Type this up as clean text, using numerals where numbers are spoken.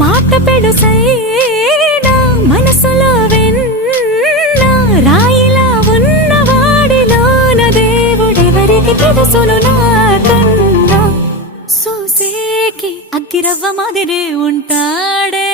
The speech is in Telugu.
మాట పెడుసైనా మనసులో వెన్న రాయిలా ఉన్నవాడిలోన దేవుడెవరికి తెలుసును నాకన్నా చూసేకి అగ్గిరవ్వ మాదిరే ఉంటాడే